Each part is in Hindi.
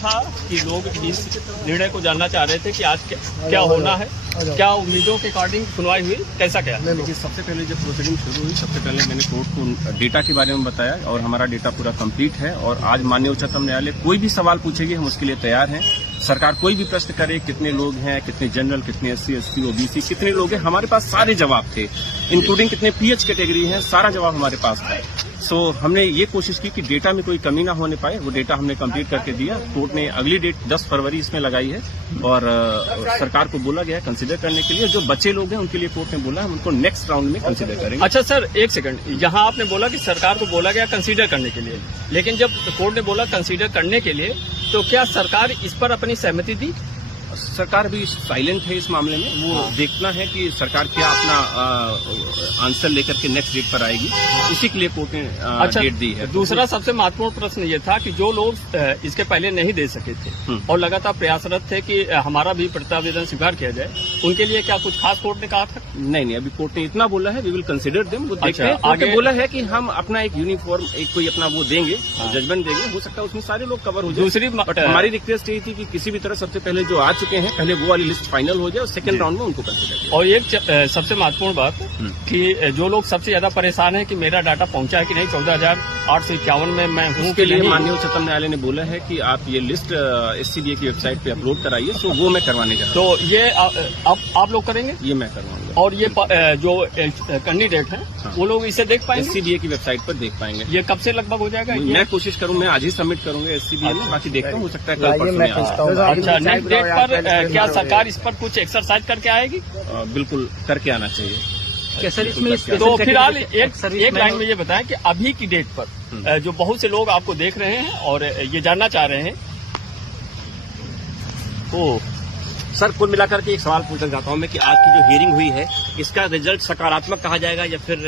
था कि लोग इस निर्णय को जानना चाह रहे थे कि आज क्या होना है, क्या उम्मीदों के अकॉर्डिंग सुनवाई हुई, कैसा क्या? देखिए, सबसे पहले जब प्रोसीडिंग शुरू हुई, सबसे पहले मैंने कोर्ट को डेटा के बारे में बताया और हमारा डेटा पूरा कंप्लीट है और आज माननीय उच्चतम न्यायालय कोई भी सवाल पूछेगी हम उसके लिए तैयार हैं। सरकार कोई भी प्रश्न करे, कितने लोग हैं, कितने जनरल, कितने SC, ST, OBC, कितने लोग हैं, हमारे पास सारे जवाब थे, इंक्लूडिंग कितने PH कैटेगरी हैं, सारा जवाब हमारे पास था। हमने ये कोशिश की कि डेटा में कोई कमी ना होने पाए, वो डेटा हमने कंप्लीट करके दिया। कोर्ट ने अगली डेट 10 फरवरी इसमें लगाई है और सरकार को बोला गया है कंसीडर करने के लिए। जो बच्चे लोग हैं उनके लिए कोर्ट ने बोला हम उनको नेक्स्ट राउंड में कंसीडर करेंगे। अच्छा सर, एक सेकंड, यहाँ आपने बोला कि सरकार को बोला गया कंसीडर करने के लिए, लेकिन जब कोर्ट ने बोला कंसीडर करने के लिए तो क्या सरकार इस पर अपनी सहमति दी? सरकार भी साइलेंट है इस मामले में। वो देखना है कि सरकार क्या अपना आंसर लेकर के नेक्स्ट डेट पर आएगी, उसी के लिए कोर्ट ने डेट दी है। दूसरा सबसे महत्वपूर्ण प्रश्न ये था कि जो लोग इसके पहले नहीं दे सके थे और लगातार प्रयासरत थे कि हमारा भी प्रत्यावेदन स्वीकार किया जाए, उनके लिए क्या कुछ खास कोर्ट ने कहा था? नहीं, अभी कोर्ट ने इतना बोला है, वी विल कंसिडर देम। वो देखते हैं, आगे बोला है कि हम अपना एक यूनिफॉर्म एक कोई अपना वो देंगे, जजमेंट देंगे, हो सकता है उसमें सारे लोग कवर हो जाए। दूसरी हमारी रिक्वेस्ट यही थी कि किसी भी तरह सबसे पहले जो आ चुके हैं पहले वो वाली लिस्ट फाइनल हो जाए और सेकंड राउंड में उनको कंसीडर किया। और एक सबसे महत्वपूर्ण बात कि जो लोग सबसे ज्यादा परेशान है कि मेरा डाटा पहुंचा है कि नहीं, 14,851 में मैं हूँ, उसके लिए माननीय उच्चतम न्यायालय ने बोला है कि आप ये लिस्ट SCBA की वेबसाइट पे अपलोड कराइए, तो वो मैं करवाने जा रहा हूँ। तो ये अब आप लोग करेंगे? ये मैं करवाऊंगा। और ये जो कैंडिडेट हैं वो लोग इसे देख पाएंगे? SCBA की वेबसाइट पर देख पाएंगे। ये कब से लगभग हो जाएगा? मैं कोशिश करूँ, मैं आज ही सबमिट करूंगा SCBA में, बाकी देखता हूँ, हो सकता है कल परसों में। अच्छा, नेक्स्ट डेट पर क्या सरकार इस पर कुछ एक्सरसाइज करके आएगी? बिल्कुल करके आना चाहिए। क्या सर इसमें तो फिलहाल एक लाइन में ये बताएं कि अभी की डेट पर जो बहुत से लोग आपको देख रहे हैं और ये जानना चाह रहे हैं, तो सर कुल मिलाकर के एक सवाल पूछना चाहता हूं मैं कि आज की जो हियरिंग हुई है, इसका रिजल्ट सकारात्मक कहा जाएगा या फिर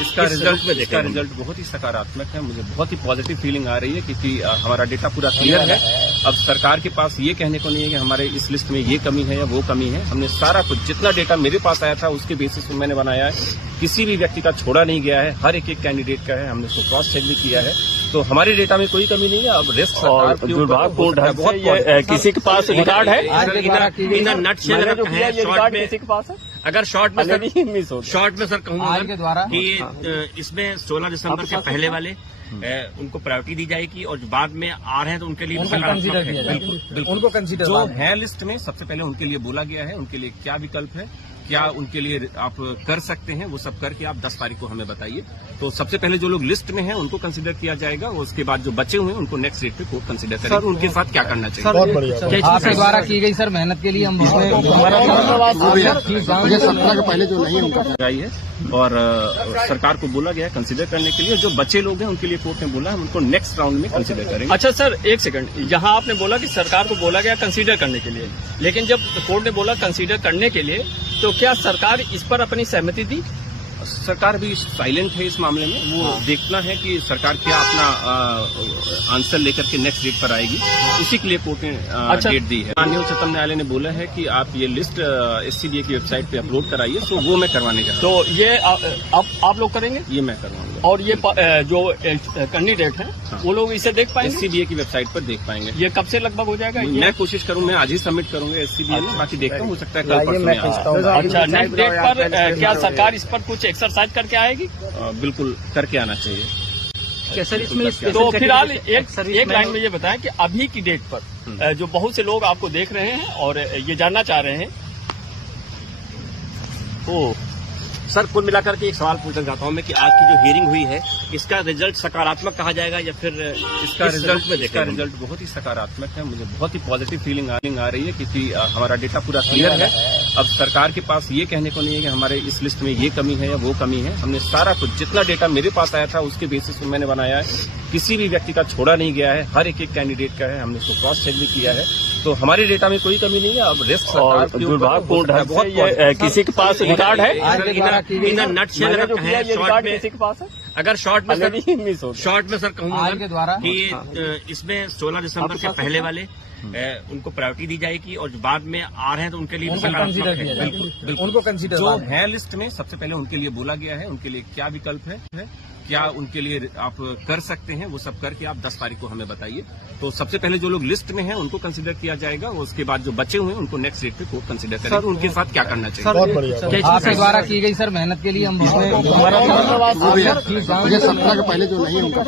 इसका रिजल्ट बहुत ही सकारात्मक है। मुझे बहुत ही पॉजिटिव फीलिंग आ रही है क्योंकि हमारा डेटा पूरा क्लियर है। अब सरकार के पास ये कहने को नहीं है कि हमारे इस लिस्ट में ये कमी है या वो कमी है। हमने सारा कुछ जितना डेटा मेरे पास आया था उसके बेसिस पर मैंने बनाया है। किसी भी व्यक्ति का छोड़ा नहीं गया है, हर एक कैंडिडेट का है। हमने उसको क्रॉस चेक भी किया है, तो हमारे डेटा में कोई कमी नहीं है। अब रेस्ट सरकार किसी के पास रिकॉर्ड है? अगर शॉर्ट में सर कहूँगा कि इसमें 16 दिसंबर से पहले वाले उनको प्रायोरिटी दी जाएगी और जो बाद में आ रहे हैं तो उनके लिए उनको कंसीडर जो है लिस्ट में सबसे पहले उनके लिए बोला गया है। उनके लिए क्या विकल्प है, क्या उनके लिए आप कर सकते हैं, वो सब करके आप 10 तारीख को हमें बताइए। तो सबसे पहले जो लोग लिस्ट में हैं उनको कंसीडर किया जाएगा, उसके बाद जो बचे हुए हैं उनको नेक्स्ट डेट पे कोर्ट कंसीडर करेगा उनके साथ क्या करना चाहिए। आपके द्वारा की गई सर मेहनत के लिए हम पहले जो नहीं उनका है और सरकार को बोला गया है कंसीडर करने के लिए। जो बचे लोग हैं उनके लिए कोर्ट ने बोला हम उनको नेक्स्ट राउंड में कंसीडर करेंगे। अच्छा सर, एक सेकंड, यहाँ आपने बोला कि सरकार को बोला गया कंसीडर करने के लिए, लेकिन जब कोर्ट ने बोला कंसीडर करने के लिए तो क्या सरकार इस पर अपनी सहमति दी? सरकार भी साइलेंट है इस मामले में। वो देखना है कि सरकार क्या अपना आंसर लेकर के नेक्स्ट डेट पर आएगी, उसी के लिए कोर्ट ने डेट दी है। माननीय उच्चतम न्यायालय ने बोला है कि आप ये लिस्ट SCBA की वेबसाइट पे अपलोड कराइए, तो वो मैं करवाने जा रहा हूँ। तो ये अब आप लोग करेंगे? ये मैं करवाऊंगा। और ये जो कैंडिडेट हैं वो लोग इसे देख पाएंगे? SCBA की वेबसाइट पर देख पाएंगे। ये कब से लगभग हो जाएगा? मैं कोशिश करूँ, मैं आज ही सबमिट करूंगा SCBA में, बाकी देखता हूँ, हो सकता है कल परसों में। अच्छा, नेक्स्ट डेट पर क्या सरकार इस पर कुछ एक्सरसाइज करके आएगी? बिल्कुल करके आना चाहिए। क्या सर इसमें तो फिलहाल एक लाइन में ये बताएं कि अभी की डेट पर जो बहुत से लोग आपको देख रहे हैं और ये जानना चाह रहे हैं, तो सर कुल मिलाकर के एक सवाल पूछना चाहता हूं मैं कि आज की जो हियरिंग हुई है, इसका रिजल्ट सकारात्मक कहा जाएगा या फिर इसका रिजल्ट बहुत ही सकारात्मक है। मुझे बहुत ही पॉजिटिव फीलिंग आ रही है क्योंकि हमारा डेटा पूरा क्लियर है। अब सरकार के पास ये कहने को नहीं है कि हमारे इस लिस्ट में ये कमी है या वो कमी है। हमने सारा कुछ जितना डेटा मेरे पास आया था उसके बेसिस पर मैंने बनाया है। किसी भी व्यक्ति का छोड़ा नहीं गया है, हर एक कैंडिडेट का है। हमने उसको क्रॉस चेक भी किया है, तो हमारे डेटा में कोई कमी नहीं है। अब रेस्ट सरकार किसी के पास रिकॉर्ड है? अगर शॉर्ट में सर कहूँगा कि इसमें 16 दिसंबर से पहले वाले उनको प्रायोरिटी दी जाएगी और जो बाद में आ रहे हैं तो उनके लिए उनको कंसीडर जो है लिस्ट में सबसे पहले उनके लिए बोला गया है। उनके लिए क्या विकल्प है, क्या उनके लिए आप कर सकते हैं, वो सब करके आप 10 तारीख को हमें बताइए। तो सबसे पहले जो लोग लिस्ट में हैं उनको कंसिडर किया जाएगा, उसके बाद जो बचे हुए हैं उनको नेक्स्ट डेट पे कोर्ट कंसिडर करेगा उनके साथ क्या करना चाहिए। आपके द्वारा की गई सर मेहनत के लिए हम मुझे 17 के पहले जो नहीं उनका